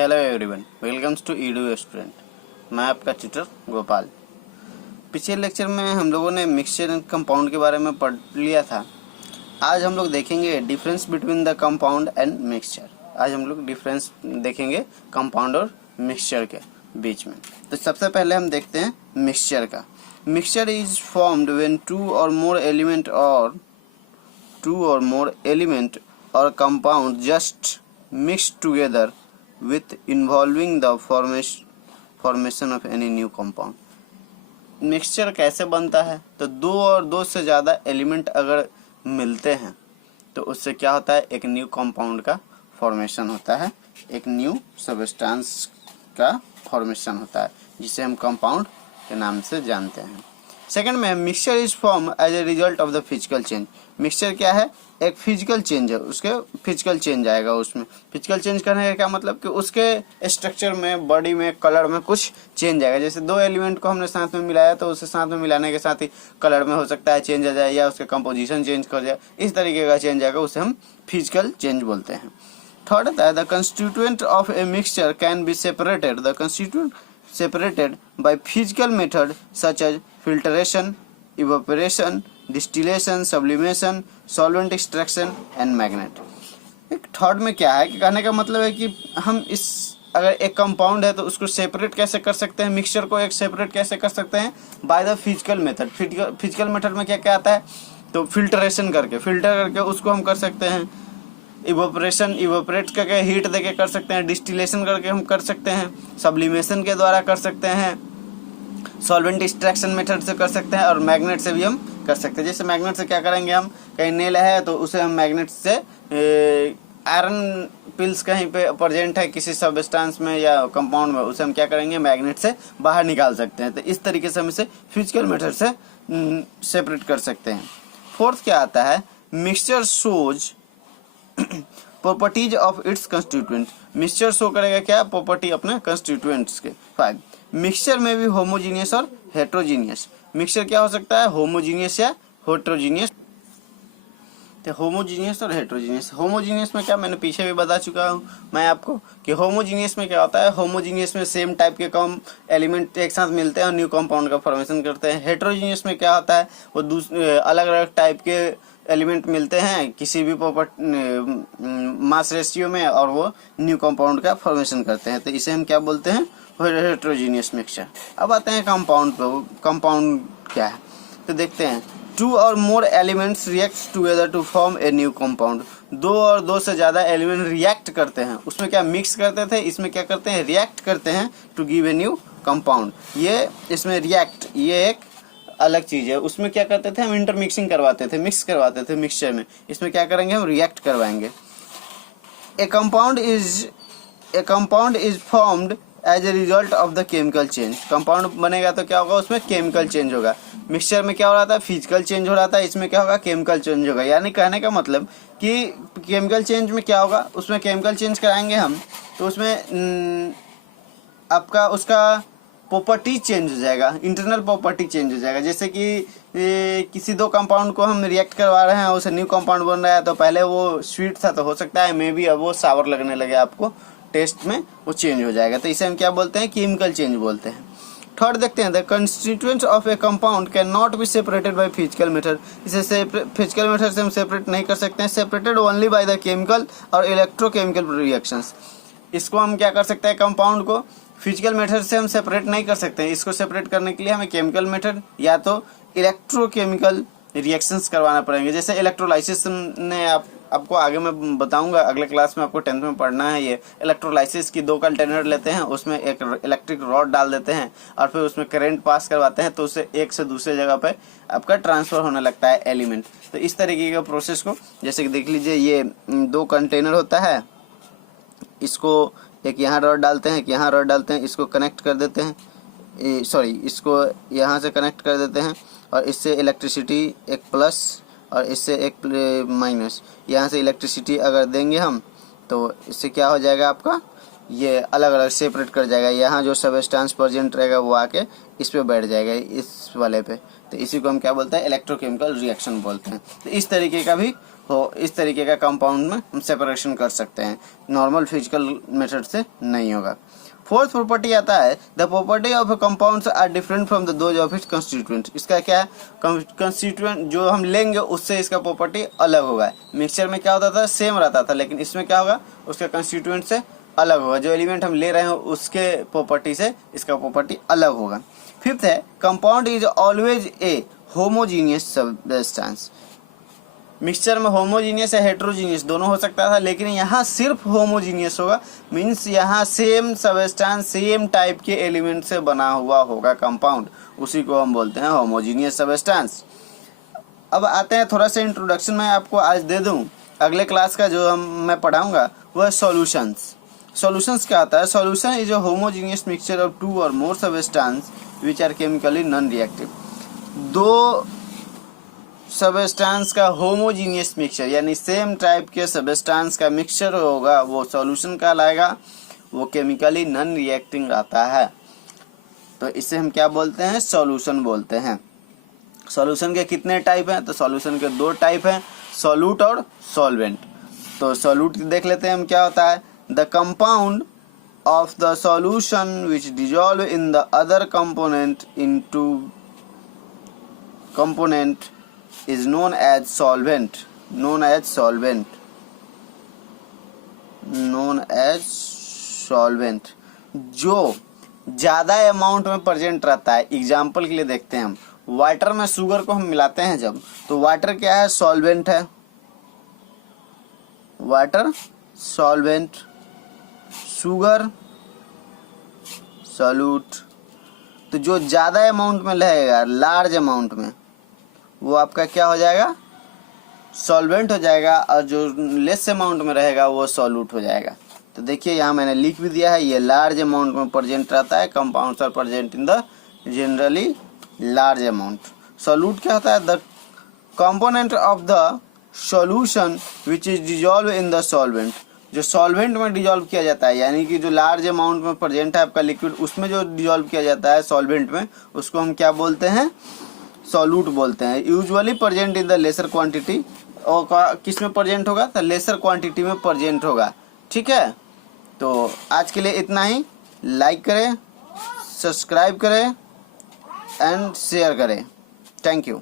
Hello everyone, welcomes to edu student. मैं आपका tutor Gopal. पिछले लेक्चर में हम लोगों ने मिक्सचर एंड कंपाउंड के बारे में पढ़ लिया था। आज हम लोग देखेंगे difference between the compound and mixture. आज हम लोग डिफरेंस देखेंगे कंपाउंड और मिक्सचर के बीच में। तो सबसे पहले हम देखते हैं मिक्सचर का। Mixture is formed when two और more element or compound just mixed together with involving the formation of any new compound। Mixture कैसे बनता है? तो दो और दो से ज़्यादा एलिमेंट अगर मिलते हैं तो उससे क्या होता है, एक न्यू कंपाउंड का फॉर्मेशन होता है, एक न्यू सब्सटेंस का फॉर्मेशन होता है, जिसे हम कंपाउंड के नाम से जानते हैं। सेकंड में mixture is form as a result of the physical change. Mixture क्या है? एक फिजिकल चेंज है, उसके फिजिकल चेंज आएगा। उसमें फिजिकल चेंज करने का क्या मतलब कि उसके स्ट्रक्चर में, बॉडी में, कलर में कुछ चेंज आएगा। जैसे दो एलिमेंट को हमने साथ में मिलाया तो उसे साथ में मिलाने के साथ ही कलर में हो सकता है चेंज आ जाए, या उसके कंपोजिशन चेंज कर जाए, इस तरीके का चेंज आएगा, उसे हम फिजिकल चेंज बोलते हैं। थर्ड आता है the constituent of a mixture can be separated. The constituent separated by physical method such as filtration, evaporation, distillation, sublimation, solvent extraction and magnet। एक थर्ड में क्या है कि कहने का मतलब है कि हम इस अगर एक कंपाउंड है तो उसको सेपरेट कैसे कर सकते हैं, मिक्सचर को एक सेपरेट कैसे कर सकते हैं, by the physical method. Physical method में क्या क्या आता है? तो फिल्टर करके उसको हम कर सकते हैं। इवोपरेट करके हीट देके कर सकते हैं। डिस्टिलेशन करके हम कर सकते हैं। सब्लिमेशन के द्वारा कर सकते हैं। सॉल्वेंट एक्सट्रैक्शन मेथड से कर सकते हैं। और मैग्नेट से भी हम कर सकते हैं। जैसे मैग्नेट से क्या करेंगे, हम कहीं नेल है तो उसे हम मैग्नेट से, आयरन पिल्स कहीं पे प्रेजेंट है किसी सब्सटेंस में या कंपाउंड में, उसे हम क्या करेंगे, मैग्नेट से बाहर निकाल सकते हैं। तो इस तरीके से हम इसे फिजिकल मेथड से सेपरेट कर सकते हैं। फोर्थ क्या आता है, mixture shows properties of its constituent. Mixture show करेगा क्या? प्रॉपर्टी अपने कंस्टिट्यूएंट्स के। 5 मिक्सचर में भी होमोजीनियस और हेट्रोजीनियस। मिक्सचर क्या हो सकता है? होमोजीनियस या हेट्रोजीनियस। तो होमोजीनियस और हेट्रोजीनियस। होमोजीनियस में क्या, मैंने पीछे भी बता चुका हूँ मैं आपको कि होमोजीनियस में क्या होता है। होमोजीनियस में सेम टाइप के कम एलिमेंट एक साथ मिलते हैं और न्यू कंपाउंड का फॉर्मेशन करते हैं। हेट्रोजीनियस में क्या होता है, वो अलग अलग टाइप के एलिमेंट मिलते हैं किसी भी मास रेशियो में और वो न्यू कंपाउंड का फॉर्मेशन करते हैं। तो इसे हम क्या बोलते हैं? Heterogeneous mixture. अब आते हैं कंपाउंड पे। कंपाउंड क्या है तो देखते हैं। टू और more elements react together to form a new compound. दो और दो से ज्यादा एलिमेंट रिएक्ट करते हैं। उसमें क्या मिक्स करते थे, इसमें क्या करते हैं, रिएक्ट करते हैं to give a new compound. ये इसमें रिएक्ट, ये एक अलग चीज है। उसमें क्या करते थे, हम इंटरमिक्सिंग करवाते थे, मिक्स करवाते थे मिक्सचर में। इसमें क्या करेंगे, हम रिएक्ट करवाएंगे। A compound is formed as a result of the chemical change. Compound बनेगा तो क्या होगा, उसमें केमिकल चेंज होगा। मिक्सचर में क्या हो रहा था, फिजिकल चेंज हो रहा था, इसमें क्या होगा, केमिकल चेंज होगा। यानी कहने का मतलब कि केमिकल चेंज में क्या होगा, उसमें केमिकल चेंज कराएंगे हम तो उसमें आपका उसका प्रॉपर्टी चेंज हो जाएगा, इंटरनल प्रॉपर्टी चेंज हो जाएगा। जैसे कि किसी दो कंपाउंड को हम रिएक्ट करवा रहे हैं, उसे न्यू कंपाउंड बन रहा है, तो पहले वो स्वीट था तो हो सकता है मे बी अब वो सावर लगने लगे, आपको टेस्ट में वो चेंज हो जाएगा। तो इसे हम क्या बोलते हैं, केमिकल चेंज बोलते हैं। थर्ड देखते हैं, the constituents of A compound can not be separated by physical method. इसे फिजिकल मेथड से हम सेपरेट नहीं कर सकते हैं। Separated only by the chemical और इलेक्ट्रोकेमिकल रिएक्शंस। इसको हम क्या कर सकते हैं, कंपाउंड को फिजिकल मेथड से हम सेपरेट नहीं कर सकते हैं। इसको सेपरेट करने के लिए हमें केमिकल मेथड या तो इलेक्ट्रोकेमिकल रिएक्शंस करवाना पड़ेंगे। जैसे इलेक्ट्रोलाइसिस ने आपको आगे मैं बताऊंगा, अगले क्लास में आपको 10th में पढ़ना है। ये इलेक्ट्रोलाइसिस की दो कंटेनर लेते हैं, उसमें एक इलेक्ट्रिक रॉड डाल देते हैं और फिर उसमें करंट पास करवाते हैं, तो उससे एक से दूसरे जगह पे आपका ट्रांसफर होने लगता है एलिमेंट। तो इस तरीके का प्रोसेस को, जैसे कि देख लीजिए, ये दो कंटेनर होता है, इसको एक यहाँ रॉड डालते हैं, एक यहाँ रॉड डालते हैं, इसको कनेक्ट कर देते हैं, इसको यहाँ से कनेक्ट कर देते हैं और इससे इलेक्ट्रिसिटी एक प्लस और इससे एक माइनस, यहाँ से इलेक्ट्रिसिटी अगर देंगे हम तो इससे क्या हो जाएगा, आपका ये अलग अलग सेपरेट कर जाएगा। यहाँ जो सबस्टेंस प्रेजेंट रहेगा वो आके इस पे बैठ जाएगा, इस वाले पे। तो इसी को हम क्या बोलते हैं, इलेक्ट्रोकेमिकल रिएक्शन बोलते हैं। तो इस तरीके का भी हो, इस तरीके का कंपाउंड में हम सेपरेशन कर सकते हैं, नॉर्मल फिजिकल मेथड से नहीं होगा। फोर्थ प्रॉपर्टी आता है the property of compounds are different from the those of its constituent. इसका क्या है, कंस्टिट्यूएंट जो हम लेंगे उससे इसका प्रॉपर्टी अलग होगा। मिक्सचर में क्या होता था, सेम रहता था, लेकिन इसमें क्या होगा, उसके कंस्टिट्यूएंट से अलग होगा। जो एलिमेंट हम ले रहे हैं उसके प्रॉपर्टी से इसका प्रॉपर्टी अलग होगा। फिफ्थ है compound is always a homogeneous substance. Mixture में होमोजीनियस या हेट्रोजीनियस दोनों हो सकता था, लेकिन यहाँ सिर्फ होमोजीनियस होगा, मीन्स यहाँ सेम सबस्टेंस सेम टाइप के एलिमेंट से बना हुआ होगा कंपाउंड, उसी को हम बोलते हैं होमोजीनियस सबस्टेंस। अब आते हैं, थोड़ा सा इंट्रोडक्शन मैं आपको आज दे दूं। अगले क्लास का जो मैं पढ़ाऊंगा वह सॉल्यूशंस। सॉल्यूशंस क्या होता है, solution is a homogeneous mixture of two और more substance which are chemically non reactive. दो सबस्टेंस का होमोजीनियस मिक्सचर यानी सेम टाइप के सबस्टेंस का मिक्सचर होगा वो सॉल्यूशन कहलाएगा, वो केमिकली नॉन रिएक्टिंग रहता है, तो इसे हम क्या बोलते हैं, सॉल्यूशन बोलते हैं। सॉल्यूशन के कितने टाइप हैं, तो सॉल्यूशन के दो टाइप हैं, सॉल्यूट और सॉल्वेंट। तो सॉल्यूट देख लेते हैं हम क्या होता है, the compound of the solution which dissolve in the other component into component is known as solvent, known as solvent, known as solvent। जो ज़्यादा अमाउंट में प्रेजेंट रहता है, एग्जाम्पल के लिए देखते हैं हम, वाटर में शुगर को हम मिलाते हैं जब, तो वाटर क्या है, सॉल्वेंट है, वाटर सॉल्वेंट, शुगर सॉल्यूट। तो जो ज़्यादा अमाउंट में रहेगा, लार्ज अमाउंट में, वो आपका क्या हो जाएगा, सॉल्वेंट हो जाएगा, और जो लेस अमाउंट में रहेगा वो सॉल्यूट हो जाएगा। तो देखिए यहाँ मैंने लिख भी दिया है, ये लार्ज अमाउंट में प्रेजेंट रहता है, compounds are present in the generally large amount. Solute क्या होता है, the component of the solution which is dissolve in the solvent. जो सॉल्वेंट में डिजॉल्व किया जाता है, यानी कि जो लार्ज अमाउंट में प्रेजेंट है आपका लिक्विड, उसमें जो डिजॉल्व किया जाता है सॉल्वेंट में, उसको हम क्या बोलते हैं, सॉल्यूट बोलते हैं। Usually present in the lesser quantity, और किस में प्रेजेंट होगा, तो लेसर क्वांटिटी में प्रेजेंट होगा। ठीक है, तो आज के लिए इतना ही। लाइक करें, सब्सक्राइब करें एंड शेयर करें। Thank you.